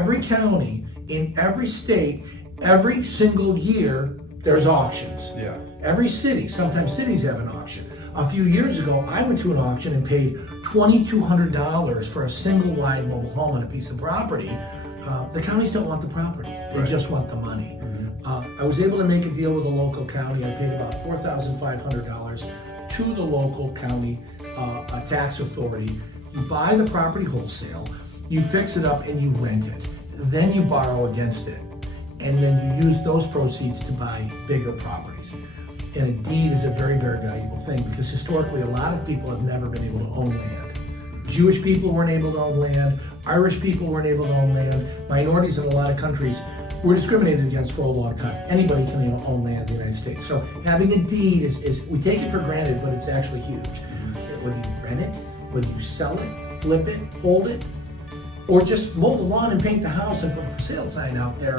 every county, in every state, every single year, there's auctions. Yeah. Every city, sometimes cities have an auction. A few years ago, I went to an auction and paid $2,200 for a single wide mobile home on a piece of property. The counties don't want the property, they just want the money. I was able to make a deal with a local county. I paid about $4,500 to the local county tax authority. You buy the property wholesale, you fix it up and you rent it. Then you borrow against it. And then you use those proceeds to buy bigger properties. And a deed is a very, very valuable thing because historically a lot of people have never been able to own land. Jewish people weren't able to own land, Irish people weren't able to own land, minorities in a lot of countries were discriminated against for a long time. Anybody can own land in the United States. So having a deed is we take it for granted, but it's actually huge. Whether you rent it, whether you sell it, flip it, hold it, or just mow the lawn and paint the house and put a for sale sign out there.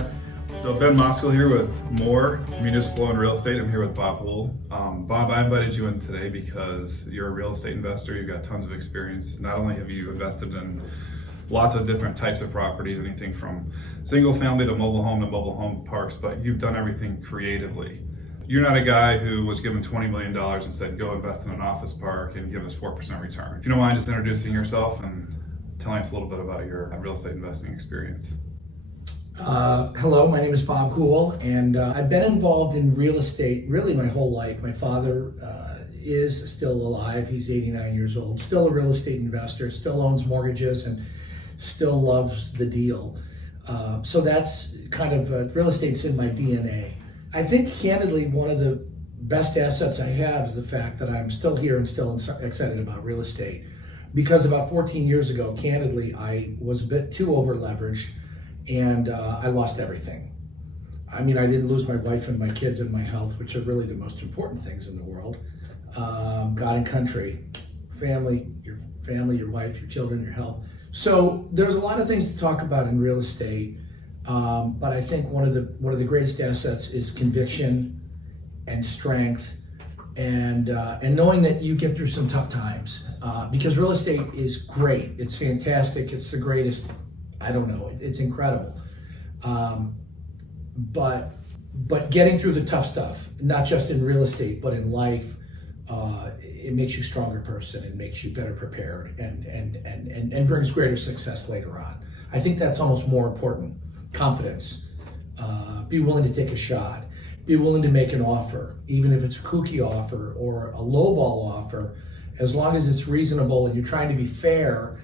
So Ben Moskal here with M.O.R.E, Municipal and Real Estate. I'm here with Bob Hool. Bob, I invited you in today because you're a real estate investor. You've got tons of experience. Not only have you invested in lots of different types of properties, anything from single family to mobile home parks, but you've done everything creatively. You're not a guy who was given $20 million and said, go invest in an office park and give us 4% return. If you don't mind just introducing yourself and telling us a little bit about your real estate investing experience. Hello, my name is Bob Hool, and I've been involved in real estate really my whole life. My father is still alive. He's 89 years old, still a real estate investor, still owns mortgages, and still loves the deal. So that's kind of, real estate's in my DNA. I think, candidly, one of the best assets I have is the fact that I'm still here and still excited about real estate. Because about 14 years ago, candidly, I was a bit too over-leveraged, and I lost everything. I mean, I didn't lose my wife and my kids and my health, which are really the most important things in the world. God and country, family, your wife, your children, your health. So there's a lot of things to talk about in real estate, but I think one of the greatest assets is conviction and strength, and knowing that you get through some tough times. Because real estate is great, it's fantastic, it's the greatest. I don't know, it's incredible. But getting through the tough stuff, not just in real estate, but in life, it makes you a stronger person, it makes you better prepared, and brings greater success later on. I think that's almost more important. Confidence. Be willing to take a shot. Be willing to make an offer, even if it's a kooky offer or a lowball offer, as long as it's reasonable and you're trying to be fair.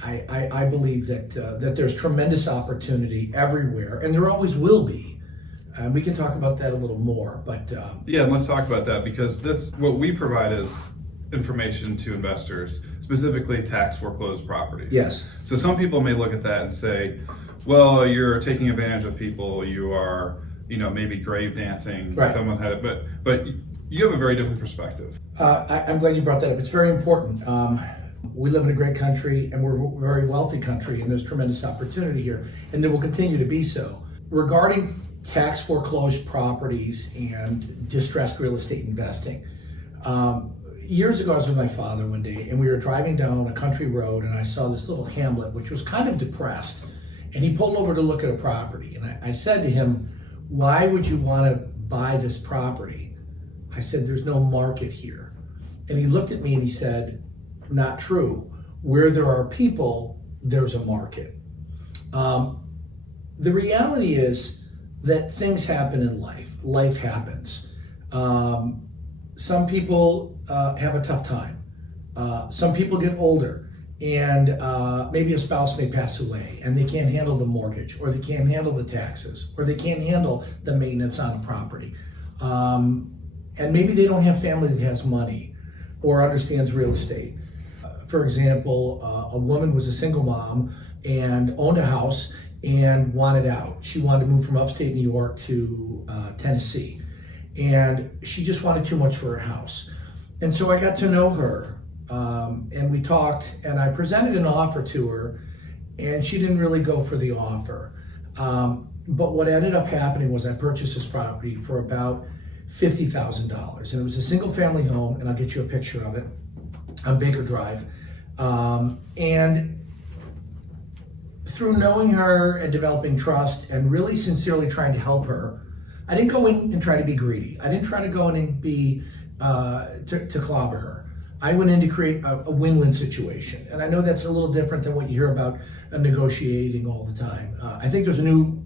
I believe that there's tremendous opportunity everywhere, and there always will be. We can talk about that a little more, but yeah, and let's talk about that, because what we provide is information to investors, specifically tax foreclosed properties. Yes. So some people may look at that and say, well, you're taking advantage of people, you are, maybe grave dancing. Right. Someone had it, but you have a very different perspective. I'm glad you brought that up. It's very important. We live in a great country, and we're a very wealthy country, and there's tremendous opportunity here, and there will continue to be so. Regarding tax foreclosed properties and distressed real estate investing, years ago I was with my father one day, and we were driving down a country road, and I saw this little hamlet which was kind of depressed, and he pulled over to look at a property, and I said to him, why would you want to buy this property? I said, there's no market here. And he looked at me and he said, not true. Where there are people, there's a market. The reality is that things happen in life. Life happens. Some people have a tough time. Some people get older, and maybe a spouse may pass away and they can't handle the mortgage, or they can't handle the taxes, or they can't handle the maintenance on a property. And maybe they don't have family that has money or understands real estate. For example, a woman was a single mom and owned a house and wanted out. She wanted to move from upstate New York to Tennessee, and she just wanted too much for her house. And so I got to know her, and we talked, and I presented an offer to her, and she didn't really go for the offer. But what ended up happening was I purchased this property for about $50,000, and it was a single family home, and I'll get you a picture of it, on Baker Drive. And through knowing her and developing trust and really sincerely trying to help her, I didn't go in and try to be greedy. I didn't try to go in and be to clobber her. I went in to create a win-win situation. And I know that's a little different than what you hear about negotiating all the time. I think there's a new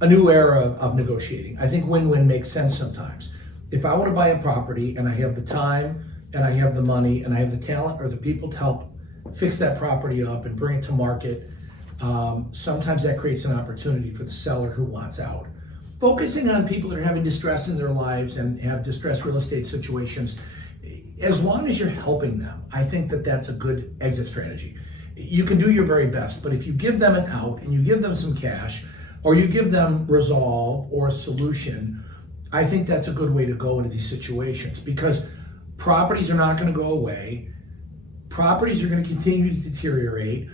era of negotiating. I think win-win makes sense sometimes. If I want to buy a property and I have the time and I have the money and I have the talent or the people to help fix that property up and bring it to market, sometimes that creates an opportunity for the seller who wants out. Focusing on people that are having distress in their lives and have distressed real estate situations, as long as you're helping them, I think that that's a good exit strategy. You can do your very best, but if you give them an out and you give them some cash or you give them resolve or a solution, I think that's a good way to go into these situations, because properties are not going to go away. Properties are going to continue to deteriorate.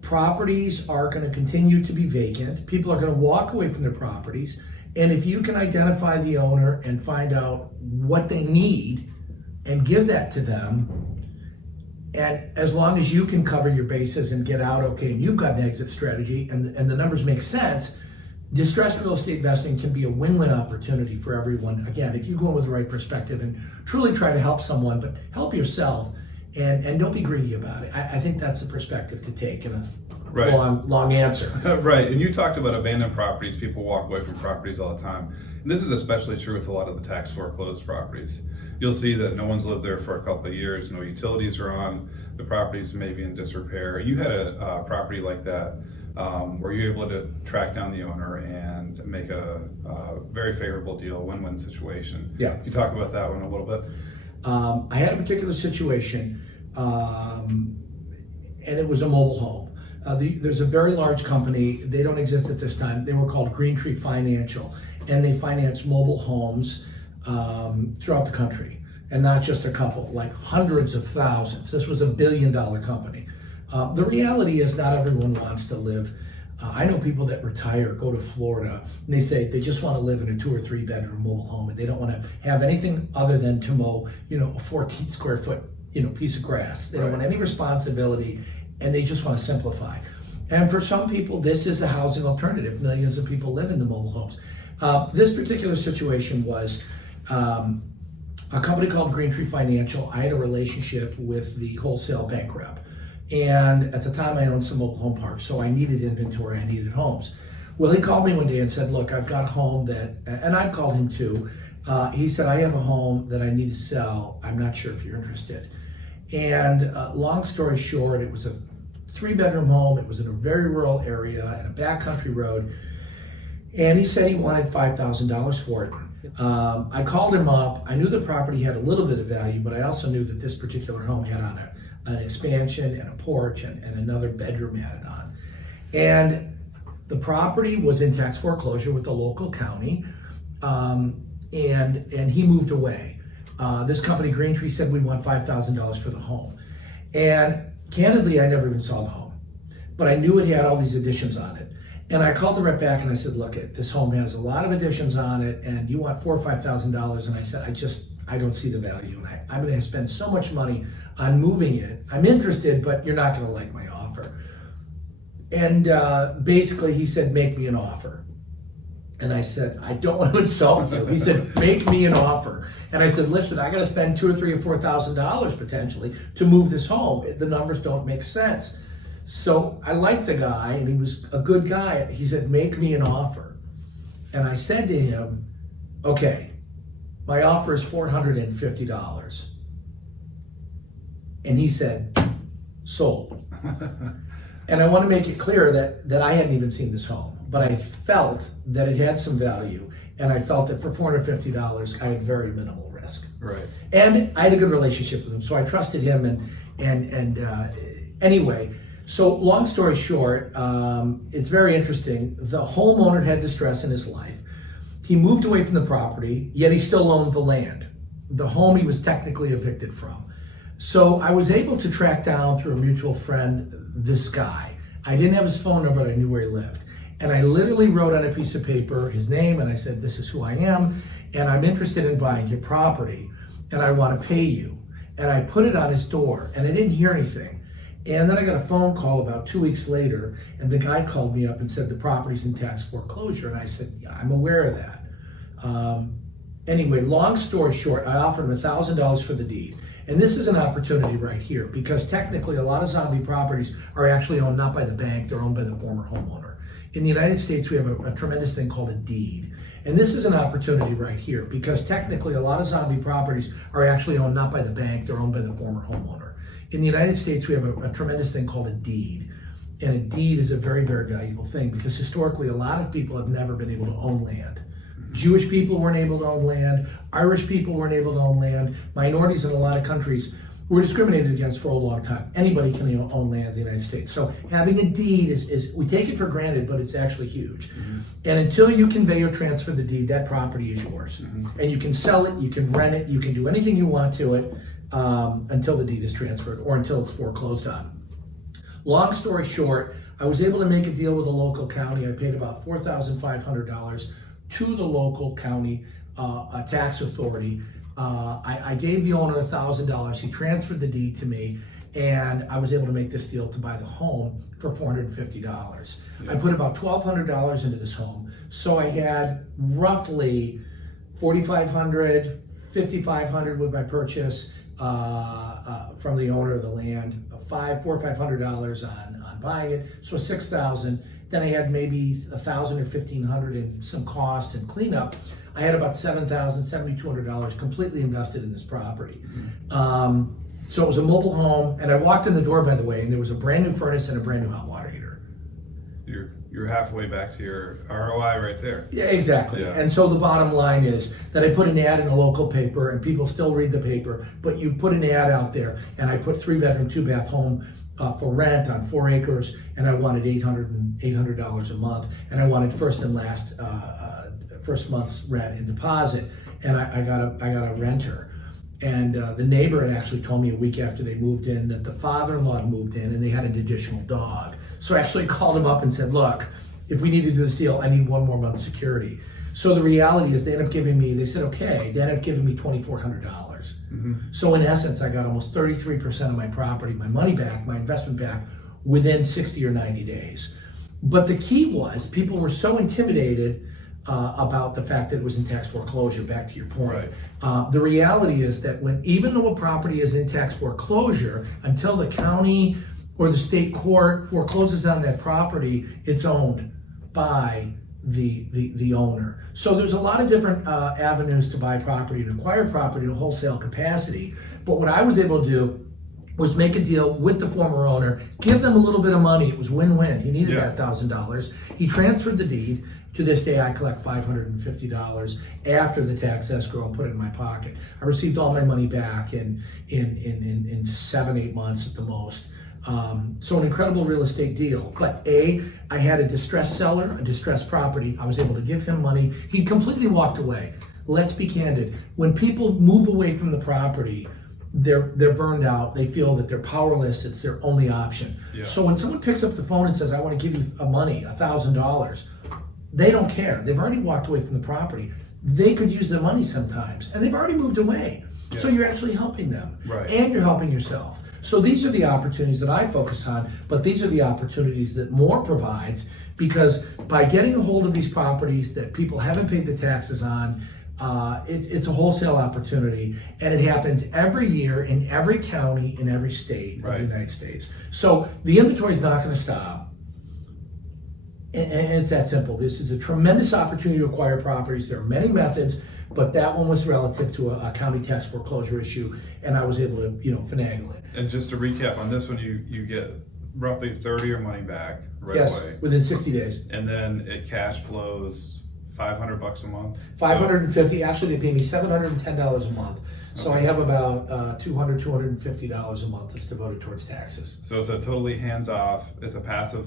Properties are going to continue to be vacant. People are going to walk away from their properties. And if you can identify the owner and find out what they need and give that to them, and as long as you can cover your bases and get out okay, and you've got an exit strategy and the numbers make sense, distressed real estate investing can be a win-win opportunity for everyone. Again, if you go in with the right perspective and truly try to help someone, but help yourself and don't be greedy about it. I think that's the perspective to take in a long answer. Right, and you talked about abandoned properties. People walk away from properties all the time. And this is especially true with a lot of the tax foreclosed properties. You'll see that no one's lived there for a couple of years, no utilities are on, the property's maybe in disrepair. You had a property like that. Were you able to track down the owner and make a very favorable deal, win-win situation? Yeah. Can you talk about that one a little bit? I had a particular situation, and it was a mobile home. There's a very large company, they don't exist at this time, they were called Green Tree Financial, and they finance mobile homes throughout the country, and not just a couple, like hundreds of thousands. This was $1 billion company. The reality is not everyone wants to live. I know people that retire, go to Florida, and they say they just want to live in a 2 or 3 bedroom mobile home, and they don't want to have anything other than to mow, a 14 square foot, piece of grass. They don't want any responsibility, and they just want to simplify. And for some people, this is a housing alternative. Millions of people live in the mobile homes. This particular situation was a company called Green Tree Financial. I had a relationship with the wholesale bank rep. And at the time I owned some mobile home parks, so I needed inventory, I needed homes. Well, he called me one day and said, look, I've got a home that, and I'd called him too. He said, I have a home that I need to sell. I'm not sure if you're interested. And long story short, it was a 3-bedroom home. It was in a very rural area and a backcountry road. And he said he wanted $5,000 for it. I called him up. I knew the property had a little bit of value, but I also knew that this particular home had on an expansion and a porch and another bedroom added on. And the property was in tax foreclosure with the local county, and he moved away. This company, Green Tree, said we want $5,000 for the home. And candidly, I never even saw the home, but I knew it had all these additions on it. And I called the rep back and I said, look, this home has a lot of additions on it and you want $4,000 or $5,000. And I said, I don't see the value, and I'm going to spend so much money on moving it. I'm interested, but you're not going to like my offer. And basically he said, make me an offer. And I said, I don't want to insult you. He said, make me an offer. And I said, listen, I got to spend $2,000 or $3,000 or $4,000 potentially to move this home. The numbers don't make sense. So I liked the guy, and he was a good guy. He said, make me an offer. And I said to him, okay, my offer is $450. And he said, sold. And I want to make it clear that I hadn't even seen this home, but I felt that it had some value, and I felt that for $450, I had very minimal risk. Right. And I had a good relationship with him, so I trusted him. And anyway, so long story short, it's very interesting. The homeowner had distress in his life. He moved away from the property, yet he still owned the land. The home he was technically evicted from. So I was able to track down through a mutual friend this guy. I didn't have his phone number, but I knew where he lived. And I literally wrote on a piece of paper his name, and I said, this is who I am, and I'm interested in buying your property, and I want to pay you. And I put it on his door, and I didn't hear anything. And then I got a phone call about 2 weeks later, and the guy called me up and said the property's in tax foreclosure. And I said, yeah, I'm aware of that. Anyway, long story short, I offered him $1,000 for the deed. And this is an opportunity right here, because technically a lot of zombie properties are actually owned not by the bank, they're owned by the former homeowner. In the United States, we have a tremendous thing called a deed. And this is an opportunity right here, because technically a lot of zombie properties are actually owned not by the bank, they're owned by the former homeowner. In the United States, we have a tremendous thing called a deed. And a deed is a very, very valuable thing, because historically a lot of people have never been able to own land. Jewish people weren't able to own land, Irish people weren't able to own land, minorities in a lot of countries were discriminated against for a long time. Anybody can own land in the United States. So having a deed is we take it for granted, but it's actually huge. And until you convey or transfer the deed, that property is yours. And you can sell it, you can rent it, you can do anything you want to it until the deed is transferred or until it's foreclosed on. Long story short, I was able to make a deal with a local county. I paid about $4,500 to the local county tax authority. I gave the owner $1,000. He transferred the deed to me, and I was able to make this deal to buy the home for $450. I put about $1,200 into this home, so I had roughly $4,500, $5,500 with my purchase from the owner of the land, $400 or $500 on buying it, so $6,000. Then I had maybe $1,000 or $1,500 in some costs and cleanup. I had about $7,000, $7,200 completely invested in this property. So it was a mobile home, and I walked in the door, by the way, and there was a brand new furnace and a brand new hot water heater. You're halfway back to your ROI right there. Yeah, exactly. Yeah. And so the bottom line is that I put an ad in a local paper, and people still read the paper, but you put an ad out there, and I put 3-bedroom, 2-bath home for rent on 4 acres, and I wanted $800 a month, and I wanted first month's rent and deposit, and I got a renter. And the neighbor had actually told me a week after they moved in that the father-in-law had moved in and they had an additional dog. So I actually called him up and said, look, if we need to do this deal, I need 1 more month's security. So the reality is they ended up giving me, they said, okay, they ended up giving me $2,400. So in essence, I got almost 33% of my property, my money back, my investment back within 60 or 90 days. But the key was people were so intimidated about the fact that it was in tax foreclosure, back to your point. Right. The reality is that even though a property is in tax foreclosure, until the county or the state court forecloses on that property, it's owned by the owner. So there's a lot of different avenues to buy property and acquire property in a wholesale capacity. But what I was able to do was make a deal with the former owner, give them a little bit of money. It was win-win. He needed that $1,000. He transferred the deed. To this day, I collect $550 after the tax escrow and put it in my pocket. I received all my money back in 7-8 months at the most. So an incredible real estate deal. But I had a distressed seller, a distressed property. I was able to give him money. He completely walked away. Let's be candid. When people move away from the property, they're burned out. They feel that they're powerless. It's their only option. Yeah. So when someone picks up the phone and says, I want to give you money, $1,000, they don't care. They've already walked away from the property. They could use the money sometimes, and they've already moved away. Yeah. So you're actually helping them, and you're helping yourself. So these are the opportunities that I focus on, but these are the opportunities that M.O.R.E provides, because by getting a hold of these properties that people haven't paid the taxes on, it's a wholesale opportunity, and it happens every year in every county in every state of the United States. So the inventory is not going to stop. And it's that simple. This is a tremendous opportunity to acquire properties. There are many methods, but that one was relative to a county tax foreclosure issue, and I was able to, finagle it. And just to recap on this one, you get roughly 30 of your money back away. Yes, within 60 days. And then it cash flows $500 a month. $550. Actually, they pay me $710 a month. So I have about $250 a month that's devoted towards taxes. So it's a totally hands-off. It's a passive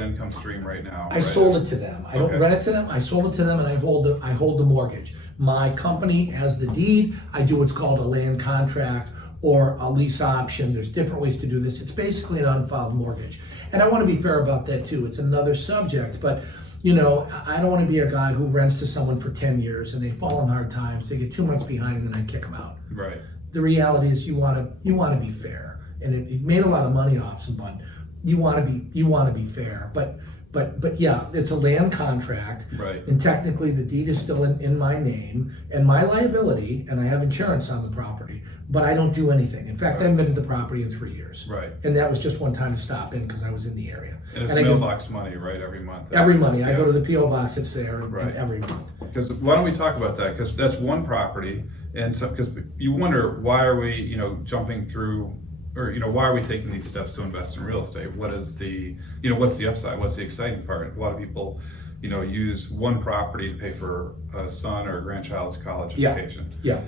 income stream right now. I sold it to them. I don't rent it to them. I sold it to them, and I hold the mortgage. My company has the deed. I do what's called a land contract or a lease option. There's different ways to do this. It's basically an unfiled mortgage. And I want to be fair about that too. It's another subject, but I don't want to be a guy who rents to someone for 10 years and they fall in hard times. They get 2 months behind and then I kick them out. Right. The reality is you want to be fair. and if you've made a lot of money off someone, you want to be fair. But yeah, it's a land contract, Right. and technically the deed is still in my name and my liability, and I have insurance on the property, but I don't do anything. In fact, I haven't been to the property in 3 years. Right. And that was just one time to stop in because I was in the area. And it's I get- mailbox money, right, every month? Every money. I Yeah. go to the P.O. box that's there Right. every month. Because why don't we talk about that? Because that's one property, and so because you wonder why are we, jumping through, or why are we taking these steps to invest in real estate? What is the, what's the upside? What's the exciting part? A lot of people, use one property to pay for a son or a grandchild's college education. Yeah.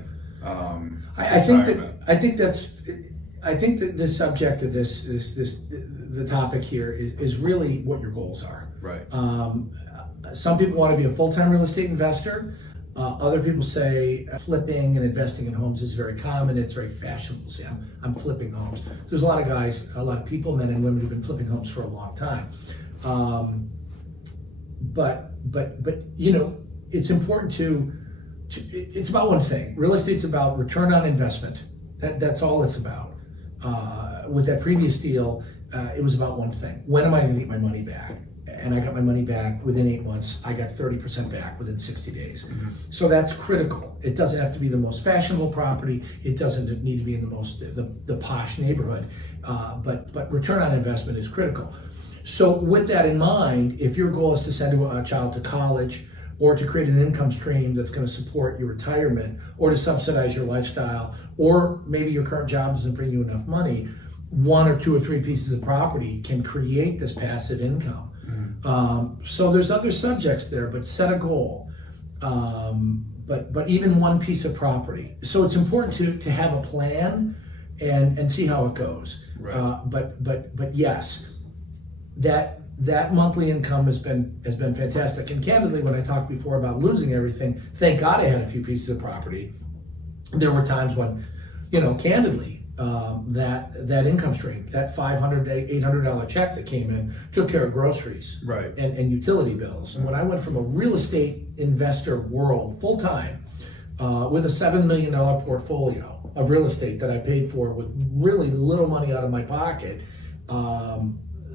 I think that the subject of the topic here is really what your goals are. Right. Some people want to be a full-time real estate investor. Other people say flipping and investing in homes is very common. It's very fashionable to say, I'm flipping homes. There's a lot of guys, a lot of people, men and women, who've been flipping homes for a long time. But it's important to it's about one thing. Real estate's about return on investment. That's all it's about. With that previous deal, it was about one thing. When am I going to get my money back? And I got my money back within 8 months. I got 30% back within 60 days. Mm-hmm. So that's critical. It doesn't have to be the most fashionable property. It doesn't need to be in the posh neighborhood. But return on investment is critical. So with that in mind, if your goal is to send a child to college, or to create an income stream that's going to support your retirement, or to subsidize your lifestyle, or maybe your current job doesn't bring you enough money, 1 or 2 or 3 pieces of property can create this passive income. Mm-hmm. So there's other subjects there, but set a goal. But even one piece of property. So it's important to have a plan and see how it goes. Right. But yes, that monthly income has been fantastic. And candidly, when I talked before about losing everything, thank God I had a few pieces of property. There were times when, candidly, that income stream, that $500, $800 check that came in, took care of groceries, right, and utility bills. And when I went from a real estate investor world full time with a $7 million portfolio of real estate that I paid for with really little money out of my pocket,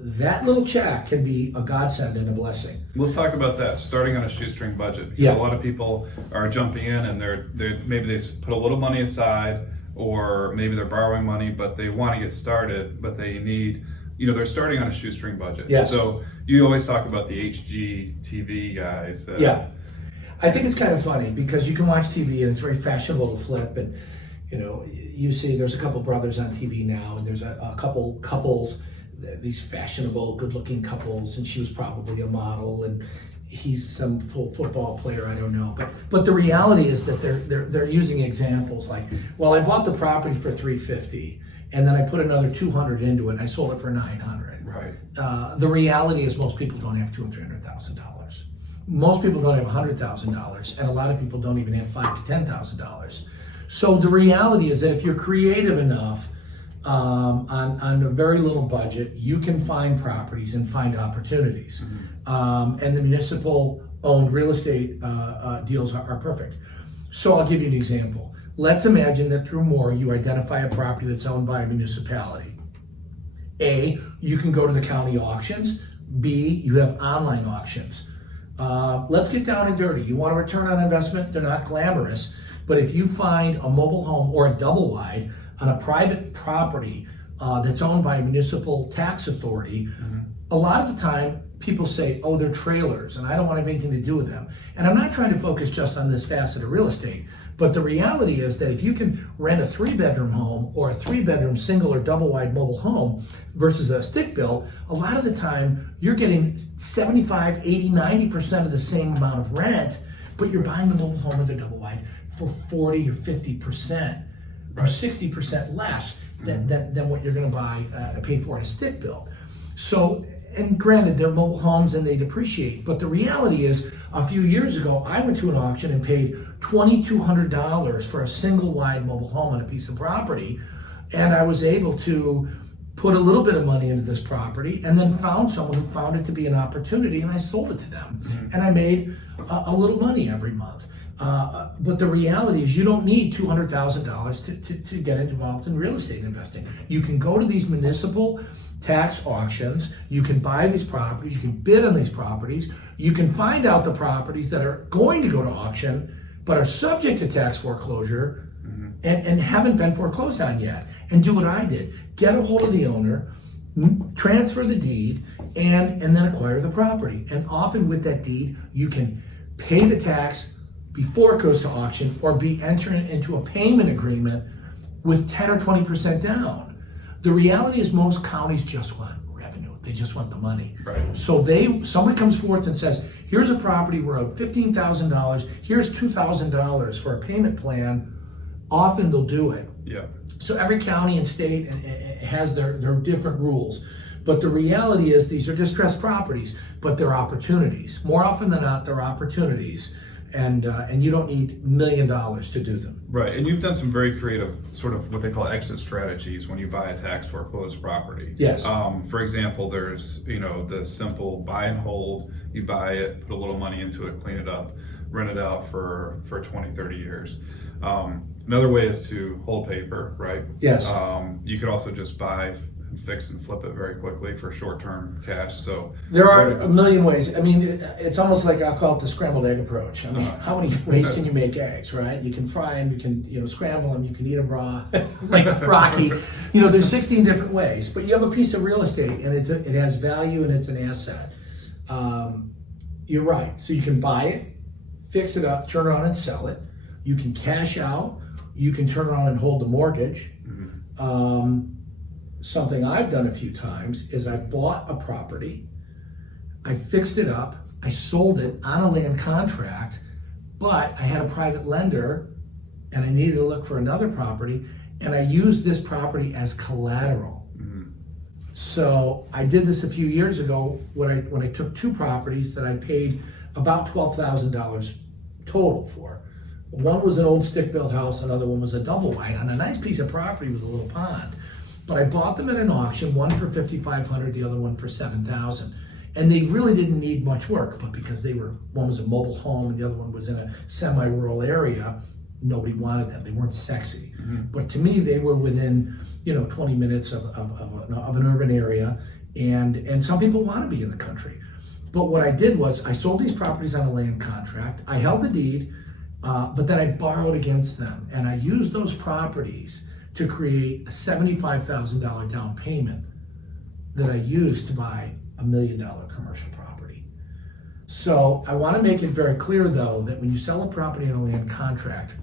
that little check can be a godsend and a blessing. Let's talk about that. Starting on a shoestring budget. Because a lot of people are jumping in and they're maybe they've put a little money aside, or maybe they're borrowing money, but they want to get started, but they need, they're starting on a shoestring budget. Yes. So you always talk about the HGTV guys. Yeah. I think it's kind of funny because you can watch TV and it's very fashionable to flip, and you see there's a couple brothers on TV now, and there's a couple couples, these fashionable, good-looking couples, and she was probably a model, and he's some football player, I don't know. But the reality is that they're using examples like, well, I bought the property for $350, and then I put another $200 into it, and I sold it for $900. Right. The reality is most people don't have $200,000 and $300,000. Most people don't have $100,000, and a lot of people don't even have $5,000 to $10,000. So the reality is that if you're creative enough, on a very little budget, you can find properties and find opportunities. Mm-hmm. And the municipal owned real estate deals are perfect. So I'll give you an example. Let's imagine that through M.O.R.E you identify a property that's owned by a municipality. A, you can go to the county auctions. B, you have online auctions. Let's get down and dirty. You want a return on investment? They're not glamorous, but if you find a mobile home or a double wide on a private property that's owned by a municipal tax authority, mm-hmm. a lot of the time people say, oh, they're trailers and I don't want to have anything to do with them. And I'm not trying to focus just on this facet of real estate, but the reality is that if you can rent a 3-bedroom home or a 3-bedroom single or double wide mobile home versus a stick built, a lot of the time you're getting 75, 80, 90% of the same amount of rent, but you're buying the mobile home or the double wide for 40 or 50%. Or 60% less than what you're going to buy pay for in a stick built. So, and granted, they're mobile homes and they depreciate, but the reality is, a few years ago, I went to an auction and paid $2,200 for a single wide mobile home on a piece of property, and I was able to put a little bit of money into this property, and then found someone who found it to be an opportunity, and I sold it to them, mm-hmm. and I made a little money every month. But the reality is you don't need $200,000 to get involved in real estate investing. You can go to these municipal tax auctions, you can buy these properties, you can bid on these properties, you can find out the properties that are going to go to auction but are subject to tax foreclosure and haven't been foreclosed on yet. And do what I did. Get a hold of the owner, transfer the deed, and then acquire the property. And often with that deed, you can pay the tax before it goes to auction or be entering into a payment agreement with 10 or 20% down. The reality is most counties just want revenue. They just want the money. Right. So somebody comes forth and says, here's a property, we're out $15,000, here's $2,000 for a payment plan. Often they'll do it. Yeah. So every county and state has their different rules. But the reality is these are distressed properties, but they're opportunities. More often than not, they're opportunities. And you don't need $1 million to do them. Right, and you've done some very creative sort of what they call exit strategies when you buy a tax foreclosed property. Yes. For example, there's the simple buy and hold. You buy it, put a little money into it, clean it up, rent it out for 20, 30 years. Another way is to hold paper, right? Yes. You could also just buy, fix and flip it very quickly for short-term cash. So there are a million ways. I mean, it's almost like I'll call it the scrambled egg approach. I mean, how many ways can you make eggs, right? You can fry them, you can scramble them, you can eat them raw, like Rocky. There's 16 different ways. But you have a piece of real estate, and it has value and it's an asset. You're right. So you can buy it, fix it up, turn it on and sell it. You can cash out. You can turn around and hold the mortgage. Something I've done a few times is I bought a property, I fixed it up, I sold it on a land contract, but I had a private lender and I needed to look for another property, and I used this property as collateral. So I did this a few years ago when I took two properties that I paid about $12,000 total for. One was an old stick-built house, another one was a double wide on a nice piece of property with a little pond. But I bought them at an auction, one for $5,500, the other one for $7,000. And they really didn't need much work, but because one was a mobile home and the other one was in a semi-rural area, nobody wanted them. They weren't sexy. But to me, they were within 20 minutes of an urban area, and some people want to be in the country. But what I did was I sold these properties on a land contract. I held the deed, but then I borrowed against them, and I used those properties to create a $75,000 down payment that I used to buy $1 million commercial property. So I want to make it very clear, though, that when you sell a property in a land contract,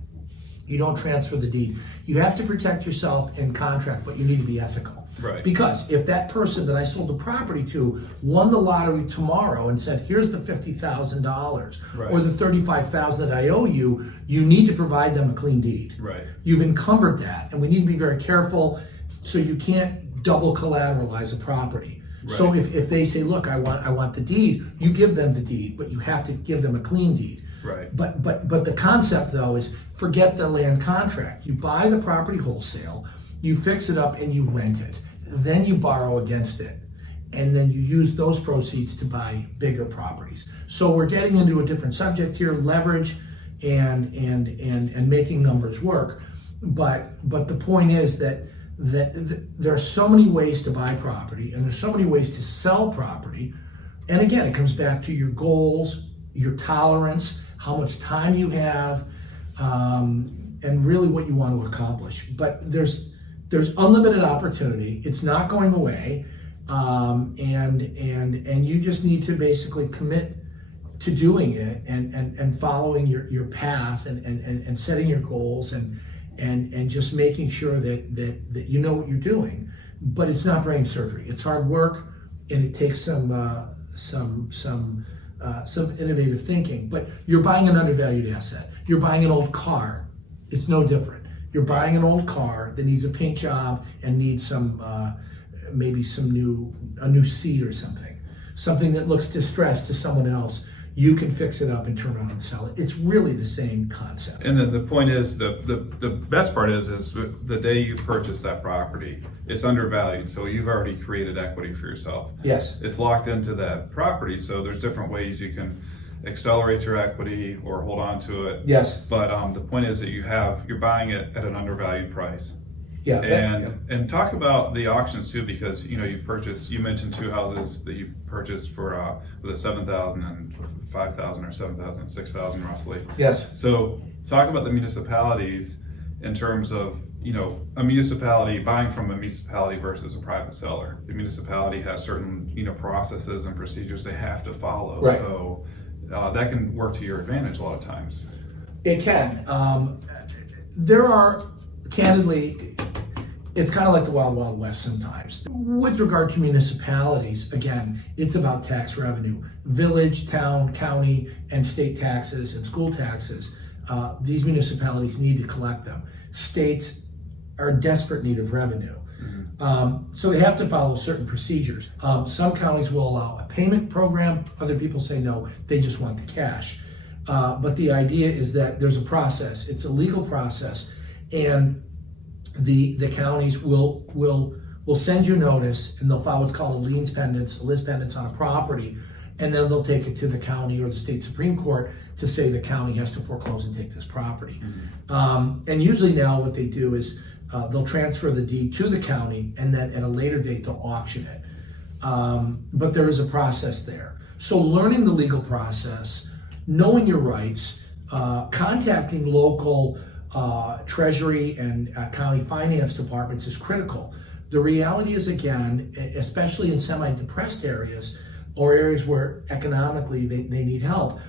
you don't transfer the deed. You have to protect yourself in contract, but you need to be ethical. Right. Because if that person that I sold the property to won the lottery tomorrow and said, here's the $50,000 or the $35,000 that I owe you, you need to provide them a clean deed. Right. You've encumbered that, and we need to be very careful so you can't double collateralize a property. Right. So if they say, look, I want the deed, you give them the deed, but you have to give them a clean deed. Right. But the concept, though, is forget the land contract. You buy the property wholesale, you fix it up, and you rent it. Then you borrow against it, and then you use those proceeds to buy bigger properties. So we're getting into a different subject here: leverage and making numbers work. But the point is that there are so many ways to buy property, and there's so many ways to sell property. And again, it comes back to your goals, your tolerance, how much time you have, and really what you want to accomplish. But there's unlimited opportunity. It's not going away, and you just need to basically commit to doing it and following your path and setting your goals and just making sure that you know what you're doing. But it's not brain surgery. It's hard work, and it takes some innovative thinking. But you're buying an undervalued asset. You're buying an old car. It's no different. You're buying an old car that needs a paint job and needs maybe a new seat or something that looks distressed to someone else. You can fix it up and turn around and sell it. It's really the same concept. And then the point is, the best part is the day you purchase that property, it's undervalued, so you've already created equity for yourself. Yes. It's locked into that property, so there's different ways you can accelerate your equity or hold on to it. Yes. But the point is that you're buying it at an undervalued price. Yeah. And talk about the auctions too, because you mentioned two houses that you purchased for with a 7,000 and 5,000 or 7,000, 6,000 roughly. Yes. So talk about the municipalities in terms of, a municipality buying from a municipality versus a private seller. The municipality has certain, processes and procedures they have to follow. Right. So that can work to your advantage a lot of times. It can. There are, candidly, it's kind of like the Wild Wild West sometimes. With regard to municipalities, again, it's about tax revenue. Village, town, county, and state taxes and school taxes, these municipalities need to collect them. States are in desperate need of revenue. So they have to follow certain procedures. Some counties will allow a payment program. Other people say no, they just want the cash. But the idea is that there's a process. It's a legal process, and the counties will send you notice, and they'll file what's called a lis pendens on a property, and then they'll take it to the county or the state Supreme Court to say the county has to foreclose and take this property. And usually now what they do is they'll transfer the deed to the county, and then at a later date they'll auction it. But there is a process there. So learning the legal process, knowing your rights, contacting local treasury and county finance departments is critical. The reality is, again, especially in semi-depressed areas or areas where economically they need help,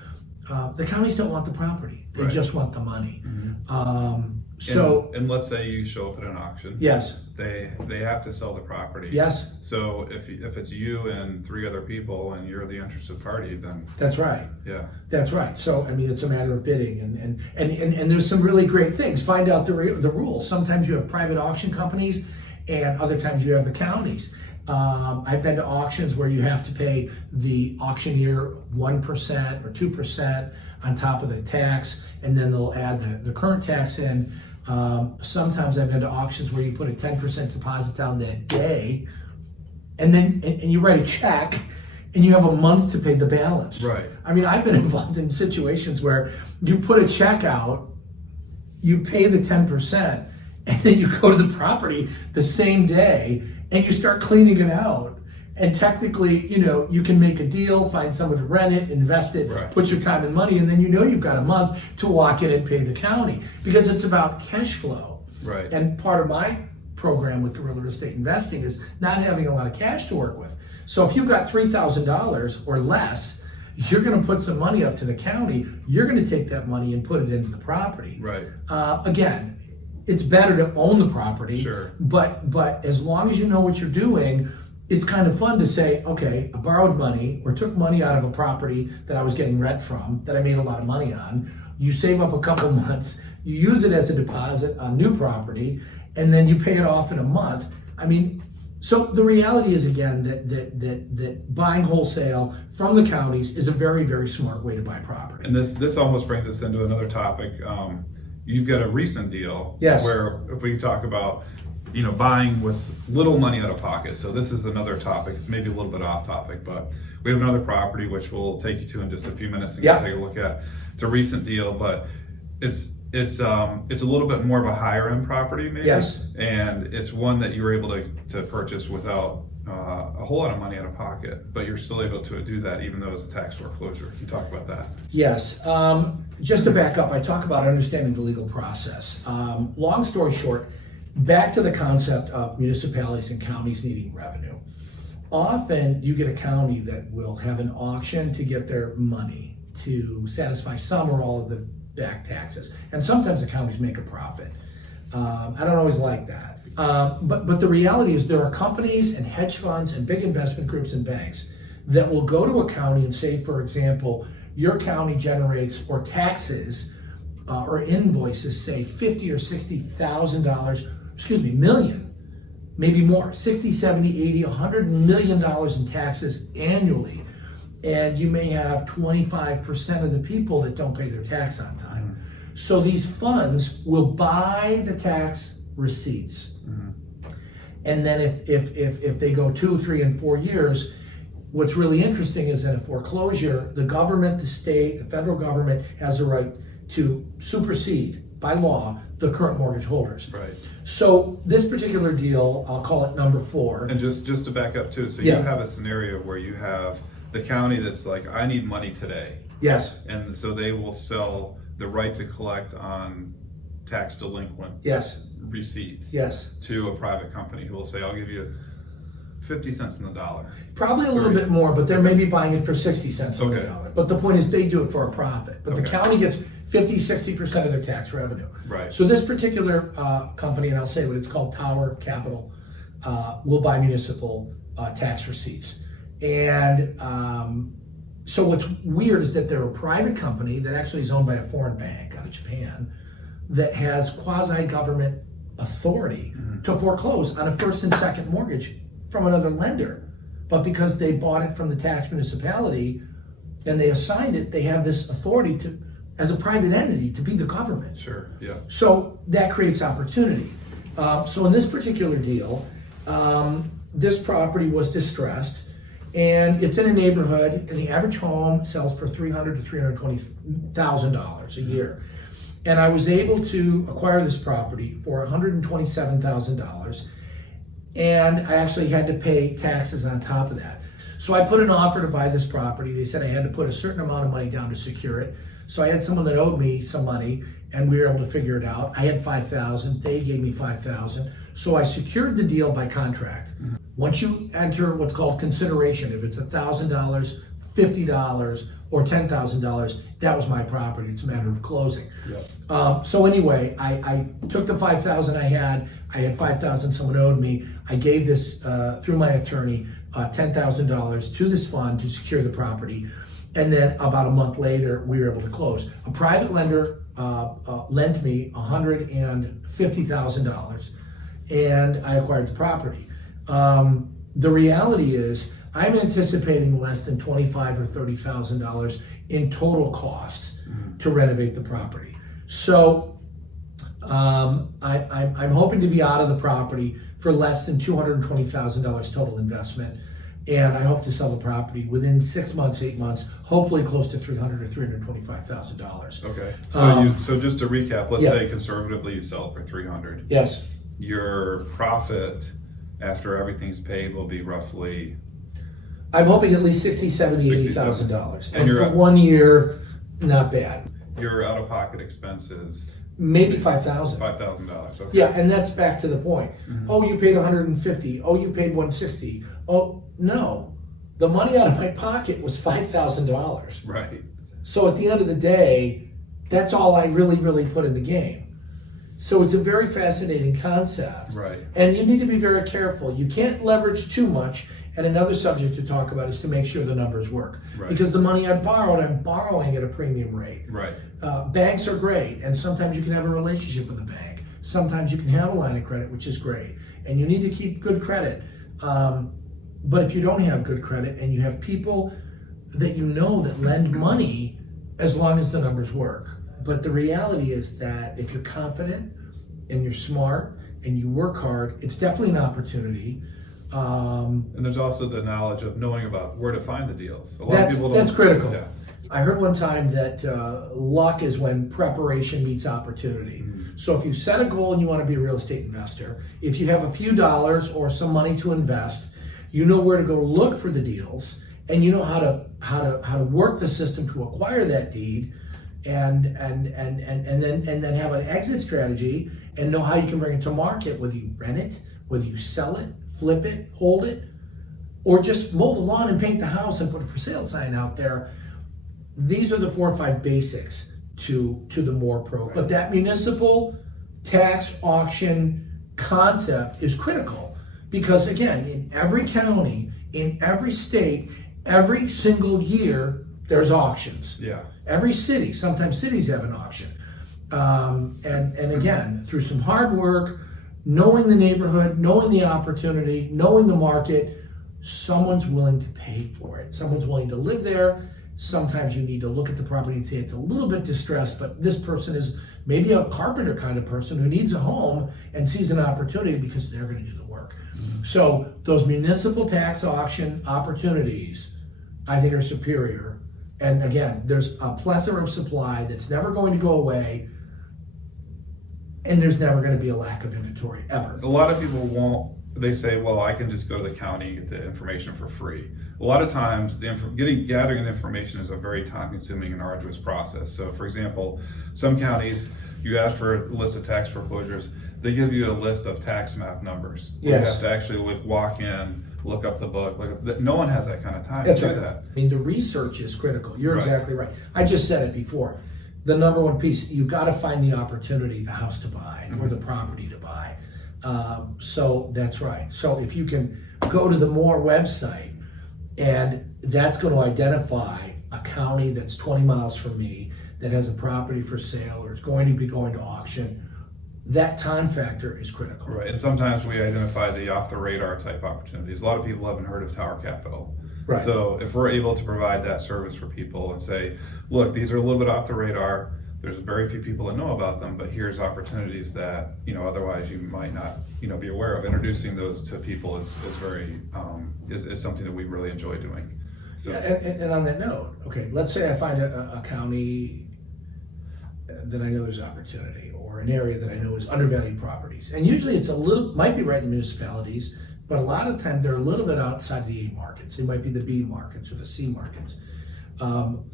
the counties don't want the property. They just want the money. And let's say you show up at an auction. Yes. They have to sell the property. Yes. So if it's you and three other people and you're the interested party, then that's right. Yeah. That's right. So I mean, it's a matter of bidding, and there's some really great things. Find out the rules. Sometimes you have private auction companies, and other times you have the counties. I've been to auctions where you have to pay the auctioneer 1% or 2% on top of the tax, and then they'll add the current tax in. Sometimes I've been to auctions where you put a 10% deposit down that day, and then and you write a check, and you have a month to pay the balance. Right. I mean, I've been involved in situations where you put a check out, you pay the 10%, and then you go to the property the same day and you start cleaning it out. And technically, you can make a deal, find someone to rent it, invest it, right, put your time and money, and then you've got a month to walk in and pay the county, because it's about cash flow. Right. And part of my program with Guerrilla Real Estate Investing is not having a lot of cash to work with. So if you've got $3,000 or less, you're going to put some money up to the county. You're going to take that money and put it into the property. Right. Again, it's better to own the property. Sure. But as long as you know what you're doing, it's kind of fun to say, okay, I borrowed money or took money out of a property that I was getting rent from, that I made a lot of money on. You save up a couple months, you use it as a deposit on new property, and then you pay it off in a month. I mean, so the reality is, again, that buying wholesale from the counties is a very, very smart way to buy property. And this almost brings us into another topic. You've got a recent deal. Yes. Where if we talk about, buying with little money out of pocket. So this is another topic. It's maybe a little bit off topic, but we have another property which we'll take you to in just a few minutes and take a look at. It's a recent deal, but it's a little bit more of a higher end property, maybe. Yes. And it's one that you were able to purchase without a whole lot of money out of pocket, but you're still able to do that even though it's a tax foreclosure. Can you talk about that? Yes. Just to back up, I talk about understanding the legal process. Long story short, back to the concept of municipalities and counties needing revenue. Often you get a county that will have an auction to get their money to satisfy some or all of the back taxes. And sometimes the counties make a profit. I don't always like that. But the reality is there are companies and hedge funds and big investment groups and banks that will go to a county and say, for example, your county generates or taxes or invoices, say $50,000 or $60,000, million, maybe more, 60, 70, 80, $100 million in taxes annually. And you may have 25% of the people that don't pay their tax on time. So these funds will buy the tax receipts. And then if they go 2, 3, and 4 years, what's really interesting is in a foreclosure, the government, the state, the federal government has a right to supersede by law the current mortgage holders. Right. So this particular deal, I'll call it number 4. And just to back up too, so Yeah. you have a scenario where you have the county that's like, I need money today. Yes, And so they will sell the right to collect on tax delinquent yes, receipts yes. to a private company who will say, I'll give you 50 cents in the dollar. Probably a little bit more, but they're maybe buying it for 60 cents on the Okay. dollar. But the point is they do it for a profit. But the Okay. county gets 50-60% of their tax revenue. Right. So this particular company, and I'll say what it's called, Tower Capital, will buy municipal tax receipts. And so what's weird is that they're a private company that actually is owned by a foreign bank out of Japan that has quasi-government authority to foreclose on a first and second mortgage from another lender. But because they bought it from the tax municipality and they assigned it, they have this authority to, as a private entity, to be the government. Sure, yeah. So that creates opportunity. So in this particular deal, this property was distressed, and it's in a neighborhood, and the average home sells for $300,000 to $320,000 a year. And I was able to acquire this property for $127,000, and I actually had to pay taxes on top of that. So I put an offer to buy this property. They said I had to put a certain amount of money down to secure it. So I had someone that owed me some money, and we were able to figure it out. I had $5,000, they gave me $5,000. So I secured the deal by contract. Once you enter what's called consideration, if it's $1,000, $50, or $10,000, that was my property. It's a matter of closing. Yep. So anyway, I took the $5,000 I had $5,000 someone owed me. I gave this, through my attorney, $10,000 to this fund to secure the property. And then about a month later, we were able to close. A private lender lent me $150,000, and I acquired the property. The reality is, I'm anticipating less than $25,000 or $30,000 in total costs to renovate the property. So I'm hoping to be out of the property for less than $220,000 total investment. And I hope to sell the property within 6 months, 8 months, hopefully close to $300,000 or $325,000. Okay. So just to recap, let's say conservatively you sell it for $300,000. Yes. Your profit after everything's paid will be roughly. I'm hoping at least $60,000, $70,000, $80,000. And you're for 1 year, not bad. Your out-of-pocket expenses. Maybe $5,000. $5,000. Okay. Yeah, and that's back to the point. Oh, you paid $150. Oh, you paid $160. Oh, no. The money out of my pocket was $5,000. Right. So at the end of the day, that's all I really put in the game. So it's a very fascinating concept. Right. And you need to be very careful. You can't leverage too much. And another subject to talk about is to make sure the numbers work. Right. Because the money I borrowed, I'm borrowing at a premium rate. Right. Banks are great, and sometimes you can have a relationship with a bank. Sometimes you can have a line of credit, which is great. And you need to keep good credit. But if you don't have good credit and you have people that you know that lend money, as long as the numbers work. But the reality is that if you're confident and you're smart and you work hard, it's definitely an opportunity. And there's also the knowledge of knowing about where to find the deals. A lot of people don't. That's critical. Yeah. I heard one time that luck is when preparation meets opportunity. So if you set a goal and you want to be a real estate investor, if you have a few dollars or some money to invest, you know where to go look for the deals, and you know how to work the system to acquire that deed, and then have an exit strategy, and know how you can bring it to market, whether you rent it, whether you sell it, flip it, hold it, or just mow the lawn and paint the house and put a for sale sign out there. These are the 4 or 5 basics to the M.O.R.E program. Right. But that municipal tax auction concept is critical because, again, in every county, in every state, every single year, there's auctions. Yeah. Every city, sometimes cities have an auction. And again, through some hard work, knowing the neighborhood, knowing the opportunity, knowing the market, someone's willing to pay for it. Someone's willing to live there. Sometimes you need to look at the property and say it's a little bit distressed, but this person is maybe a carpenter kind of person who needs a home and sees an opportunity because they're going to do the work. work. So those municipal tax auction opportunities, I think, are superior. And again, there's a plethora of supply that's never going to go away, and there's never going to be a lack of inventory, ever. A lot of people they say, well, I can just go to the county and get the information for free. A lot of times, gathering information is a very time-consuming and arduous process. So, for example, some counties, you ask for a list of tax foreclosures, they give you a list of tax map numbers. Yes. You have to actually walk in, look up the book. No one has that kind of time That's to do right. that. I mean, the research is critical. You're Right. exactly right. I just said it before. The number one piece, you've got to find the opportunity, the house to buy or the property to buy. So that's right. So if you can go to the M.O.R.E website, and that's going to identify a county that's 20 miles from me that has a property for sale or is going to be going to auction, that time factor is critical. Right, and sometimes we identify the off-the-radar type opportunities. A lot of people haven't heard of Tower Capital. Right. So if we're able to provide that service for people and say, look, these are a little bit off the radar, there's very few people that know about them, but here's opportunities that, otherwise you might not, be aware of. Introducing those to people is something that we really enjoy doing. So. Yeah, and on that note, okay, let's say I find a county that I know there's opportunity, or an area that I know is undervalued properties. And usually it's might be right in municipalities, but a lot of times they're a little bit outside the A markets. They might be the B markets or the C markets.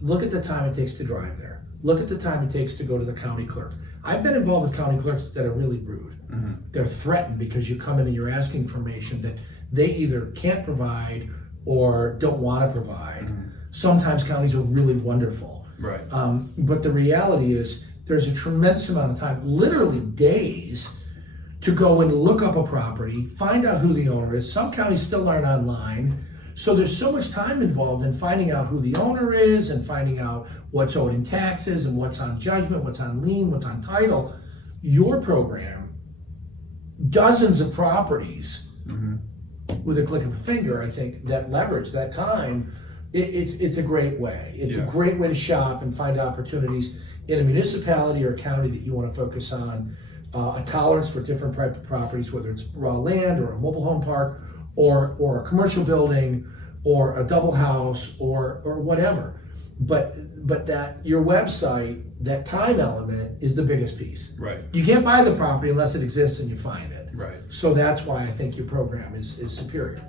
Look at the time it takes to drive there. Look at the time it takes to go to the county clerk. I've been involved with county clerks that are really rude. Mm-hmm. They're threatened because you come in and you're asking information that they either can't provide or don't want to provide. Mm-hmm. Sometimes counties are really wonderful. Right. But the reality is there's a tremendous amount of time, literally days, to go and look up a property, find out who the owner is. Some counties still aren't online. So there's so much time involved in finding out who the owner is and finding out what's owed in taxes and what's on judgment, what's on lien, what's on title. Your program, dozens of properties with a click of a finger, I think, that leverage that time. It's a great way. It's a great way to shop and find opportunities in a municipality or a county that you want to focus on. A tolerance for different private properties, whether it's raw land or a mobile home park or a commercial building or a double house or whatever. But that your website, that time element is the biggest piece. Right. You can't buy the property unless it exists and you find it. Right. So that's why I think your program is superior.